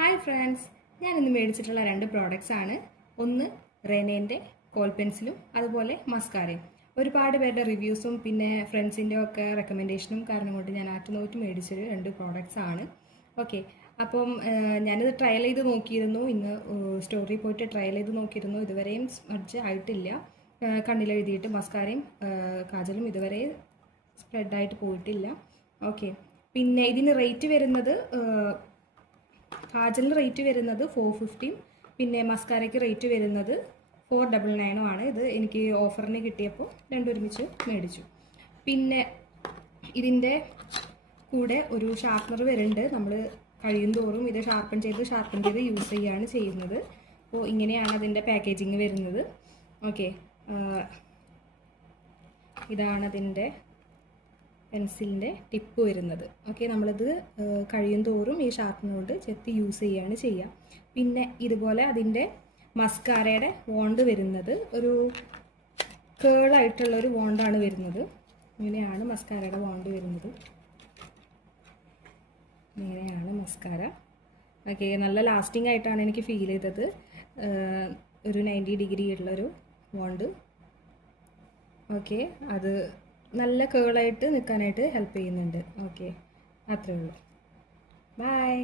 Hi friends, ഞാൻ ഇന്ന് മേടിച്ചിട്ടുള്ള രണ്ട് പ്രോഡക്റ്റ്സ് ആണ്. ഒന്ന് റെനേൻ്റെ കോൾ പെൻസിലും അതുപോലെ മസ്കാരയും. ഒരുപാട് പേരുടെ റിവ്യൂസും പിന്നെ ഫ്രണ്ട്സിൻ്റെ ഒക്കെ റെക്കമെൻഡേഷനും കാരണം കൊണ്ട് ഞാൻ ആറ്റുനോറ്റ് മേടിച്ചൊരു രണ്ട് പ്രോഡക്റ്റ്സ് ആണ്. ഓക്കെ, അപ്പം ഞാനിത് ട്രയൽ ചെയ്ത് നോക്കിയിരുന്നു. ഇന്ന് സ്റ്റോറിൽ പോയിട്ട് ട്രയൽ ചെയ്ത് നോക്കിയിരുന്നു. ഇതുവരെയും സ്മഡ്ജ് ആയിട്ടില്ല. കണ്ണിലെഴുതിയിട്ട് മസ്കാരയും കാജലും ഇതുവരെ സ്പ്രെഡായിട്ട് പോയിട്ടില്ല. ഓക്കെ, പിന്നെ ഇതിന് റേറ്റ് വരുന്നത് കാജലിന് റേറ്റ് വരുന്നത് 450, പിന്നെ മസ്കാരയ്ക്ക് റേറ്റ് വരുന്നത് 499 ആണ്. ഇത് എനിക്ക് ഓഫറിന് കിട്ടിയപ്പോൾ രണ്ടൊരുമിച്ച് മേടിച്ചു. പിന്നെ ഇതിൻ്റെ കൂടെ ഒരു ഷാർപ്പനർ വരുന്നുണ്ട്. നമ്മൾ കഴിയും തോറും ഇത് ഷാർപ്പൻ ചെയ്ത് യൂസ് ചെയ്യുകയാണ് ചെയ്യുന്നത്. അപ്പോൾ ഇങ്ങനെയാണ് അതിൻ്റെ പാക്കേജിങ് വരുന്നത്. ഓക്കെ, ഇതാണ് അതിൻ്റെ പെൻസിലിൻ്റെ ടിപ്പ് വരുന്നത്. ഓക്കെ, നമ്മളിത് കഴിയും തോറും ഈ ഷാർപ്പനർ കൊണ്ട് ചെത്തി യൂസ് ചെയ്യുകയാണ് ചെയ്യുക. പിന്നെ ഇതുപോലെ അതിൻ്റെ മസ്കാരയുടെ വോണ്ട് വരുന്നത് ഒരു കേളായിട്ടുള്ളൊരു വോണ്ടാണ് വരുന്നത്. ഇങ്ങനെയാണ് മസ്കാരയുടെ വോണ്ട് വരുന്നത്. ഇങ്ങനെയാണ് മസ്കാര. ഓക്കെ, നല്ല ലാസ്റ്റിംഗ് ആയിട്ടാണ് എനിക്ക് ഫീൽ ചെയ്തത്. ഒരു 90 ഡിഗ്രി ഉള്ളൊരു വോണ്ട്. ഓക്കെ, അത് നല്ല കേളായിട്ട് നിൽക്കാനായിട്ട് ഹെൽപ്പ് ചെയ്യുന്നുണ്ട്. ഓക്കെ, അത്രേ ഉള്ളൂ. ബൈ.